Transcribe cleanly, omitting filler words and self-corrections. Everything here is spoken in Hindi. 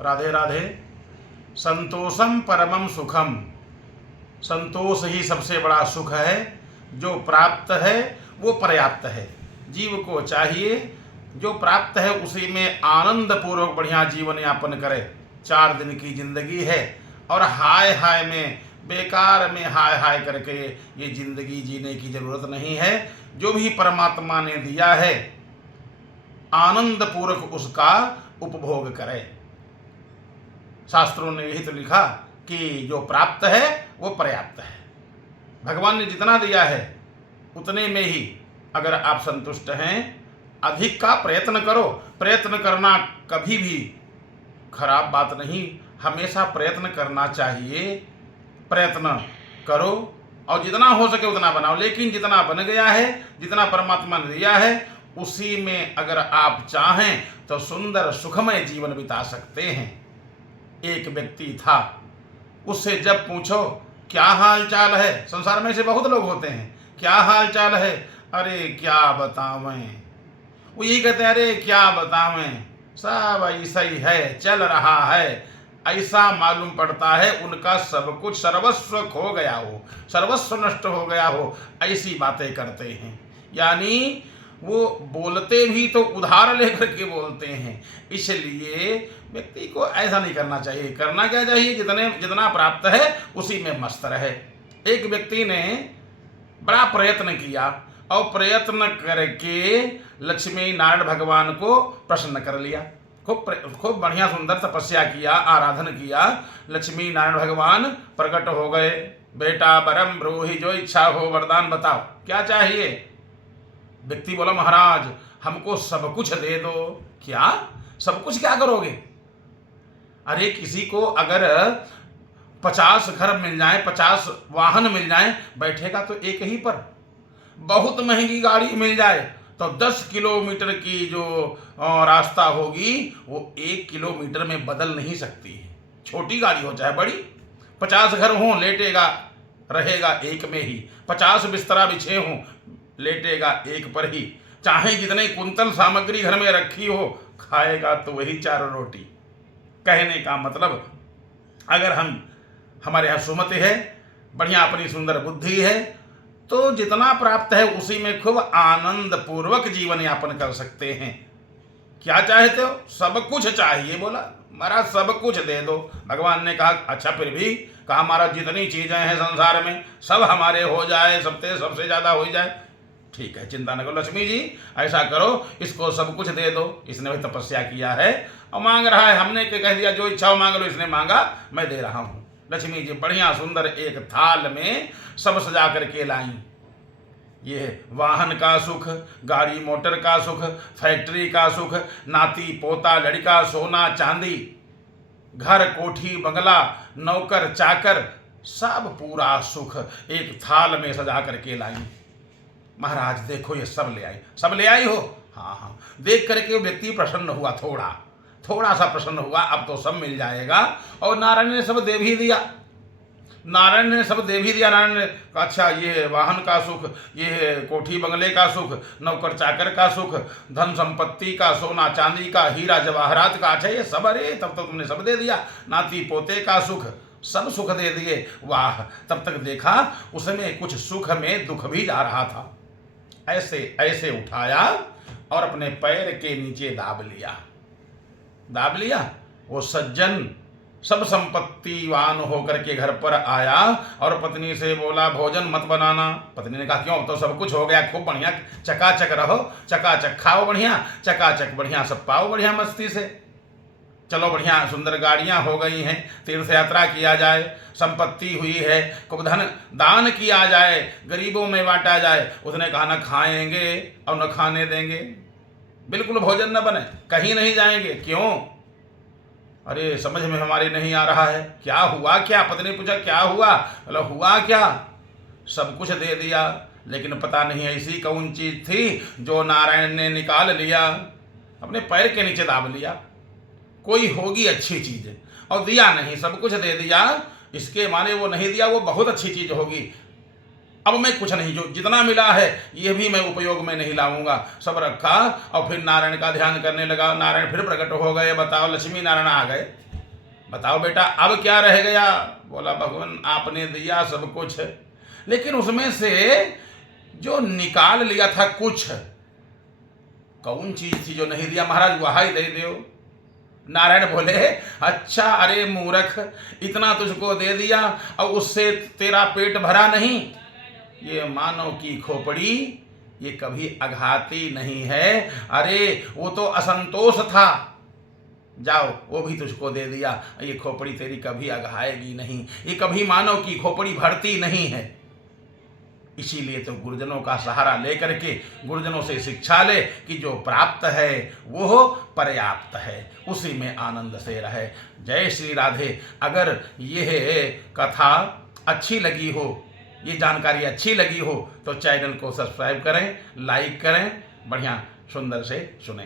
राधे राधे। संतोषम परमम सुखम, संतोष ही सबसे बड़ा सुख है। जो प्राप्त है वो पर्याप्त है। जीव को चाहिए जो प्राप्त है उसी में आनंद पूर्वक बढ़िया जीवन यापन करे। 4 दिन की जिंदगी है और हाय हाय में, बेकार में हाय हाय करके ये जिंदगी जीने की जरूरत नहीं है। जो भी परमात्मा ने दिया है आनंद पूर्वक उसका उपभोग करे। शास्त्रों ने यही तो लिखा कि जो प्राप्त है वो पर्याप्त है। भगवान ने जितना दिया है उतने में ही अगर आप संतुष्ट हैं, अधिक का प्रयत्न करो। प्रयत्न करना कभी भी खराब बात नहीं, हमेशा प्रयत्न करना चाहिए। प्रयत्न करो और जितना हो सके उतना बनाओ, लेकिन जितना बन गया है, जितना परमात्मा ने दिया है, उसी में अगर आप चाहें तो सुंदर सुखमय जीवन बिता सकते हैं। एक व्यक्ति था, उससे जब पूछो क्या हाल चाल है, संसार में से बहुत लोग होते हैं, क्या हाल चाल है, अरे क्या बतावें, वो यही कहते हैं अरे क्या बतावें, सब ऐसा ही है, चल रहा है। ऐसा मालूम पड़ता है उनका सब कुछ सर्वस्व खो गया हो, सर्वस्व नष्ट हो गया हो, ऐसी बातें करते हैं। यानी वो बोलते भी तो उधार लेकर के बोलते हैं। इसलिए व्यक्ति को ऐसा नहीं करना चाहिए। करना क्या चाहिए, जितना प्राप्त है उसी में मस्त रहे। एक व्यक्ति ने बड़ा प्रयत्न किया और प्रयत्न करके लक्ष्मी नारायण भगवान को प्रसन्न कर लिया। खूब बढ़िया सुंदर तपस्या किया, आराधन किया। लक्ष्मी नारायण भगवान प्रकट हो गए। बेटा बरम ब्रूहि, जो इच्छा हो वरदान बताओ, क्या चाहिए। व्यक्ति बोला महाराज हमको सब कुछ दे दो। क्या सब कुछ क्या करोगे? अरे किसी को अगर 50 घर मिल जाए, 50 वाहन मिल जाए, बैठेगा तो एक ही पर। बहुत महंगी गाड़ी मिल जाए तो 10 किलोमीटर की जो रास्ता होगी वो 1 किलोमीटर में बदल नहीं सकती है। छोटी गाड़ी हो चाहे बड़ी, 50 घर हों लेटेगा रहेगा एक में ही, 50 बिस्तरा बिछे हों लेटेगा एक पर ही। चाहे जितने कुंतल सामग्री घर में रखी हो, खाएगा तो वही 4 रोटी। कहने का मतलब अगर हमारे यहाँ सुमति है, बढ़िया अपनी सुंदर बुद्धि है, तो जितना प्राप्त है उसी में खूब आनंद पूर्वक जीवन यापन कर सकते हैं। क्या चाहते हो? सब कुछ चाहिए। बोला महाराज सब कुछ दे दो। भगवान ने कहा अच्छा फिर भी, कहा महाराज जितनी चीजें हैं संसार में सब हमारे हो जाए, सबसे ज्यादा हो जाए। ठीक है, चिंता न करो लक्ष्मी जी, ऐसा करो इसको सब कुछ दे दो। इसने वही तपस्या किया है और मांग रहा है। हमने कह दिया जो इच्छा हो मांग लो, इसने मांगा मैं दे रहा हूं। लक्ष्मी जी बढ़िया सुंदर एक थाल में सब सजा करके लाई। ये वाहन का सुख, गाड़ी मोटर का सुख, फैक्ट्री का सुख, नाती पोता लड़का, सोना चांदी, घर कोठी बंगला, नौकर चाकर, सब पूरा सुख एक थाल में सजा करके लाई। महाराज देखो ये सब ले आई हो। हाँ हाँ, देख करके व्यक्ति प्रसन्न हुआ, थोड़ा सा प्रसन्न हुआ, अब तो सब मिल जाएगा। और नारायण ने सब दे भी दिया। नारायण ने कहा अच्छा ये वाहन का सुख, ये कोठी बंगले का सुख, नौकर चाकर का सुख, धन संपत्ति का, सोना चांदी का, हीरा जवाहरात का, अच्छा ये सब, अरे तब तो तुमने सब दे दिया। नाती पोते का सुख, सब सुख दे दिए। वाह, तब तक देखा उसमें कुछ सुख में दुख भी जा रहा था। ऐसे ऐसे उठाया और अपने पैर के नीचे दाब लिया। वो सज्जन सब संपत्तिवान होकर के घर पर आया और पत्नी से बोला भोजन मत बनाना। पत्नी ने कहा क्यों, तो सब कुछ हो गया, खूब बढ़िया चकाचक रहो, चकाचक खाओ बढ़िया, चकाचक बढ़िया सब पाओ बढ़िया मस्ती से। चलो बढ़िया सुंदर गाड़ियां हो गई हैं, तीर्थ यात्रा किया जाए, संपत्ति हुई है, खूब धन दान किया जाए, गरीबों में बांटा जाए। उसने कहा न खाएंगे और न खाने देंगे, बिल्कुल भोजन न बने, कहीं नहीं जाएंगे। क्यों? अरे समझ में हमारे नहीं आ रहा है, क्या हुआ क्या? पत्नी ने पूछा क्या हुआ? बोला हुआ क्या, सब कुछ दे दिया, लेकिन पता नहीं ऐसी कौन चीज थी जो नारायण ने निकाल लिया, अपने पैर के नीचे दाब लिया। कोई होगी अच्छी चीज और दिया नहीं, सब कुछ दे दिया, इसके माने वो नहीं दिया वो बहुत अच्छी चीज होगी। अब मैं कुछ नहीं, जो जितना मिला है ये भी मैं उपयोग में नहीं लाऊंगा। सब रखा और फिर नारायण का ध्यान करने लगा। नारायण फिर प्रकट हो गए। बताओ लक्ष्मी नारायण आ गए। बताओ बेटा अब क्या रह गया? बोला भगवान आपने दिया सब कुछ, लेकिन उसमें से जो निकाल लिया था कुछ, कौन चीज थी जो नहीं दिया? महाराज वहा ही दे दो। नारायण बोले अच्छा, अरे मूर्ख, इतना तुझको दे दिया और उससे तेरा पेट भरा नहीं? ये मानव की खोपड़ी ये कभी अघाती नहीं है। अरे वो तो असंतोष था, जाओ वो भी तुझको दे दिया, ये खोपड़ी तेरी कभी अघाएगी नहीं, ये कभी मानव की खोपड़ी भरती नहीं है। इसीलिए तो गुरुजनों का सहारा लेकर के गुरुजनों से शिक्षा ले कि जो प्राप्त है वो पर्याप्त है, उसी में आनंद से रहे। जय श्री राधे। अगर यह कथा अच्छी लगी हो, ये जानकारी अच्छी लगी हो तो चैनल को सब्सक्राइब करें, लाइक करें, बढ़िया सुंदर से सुने।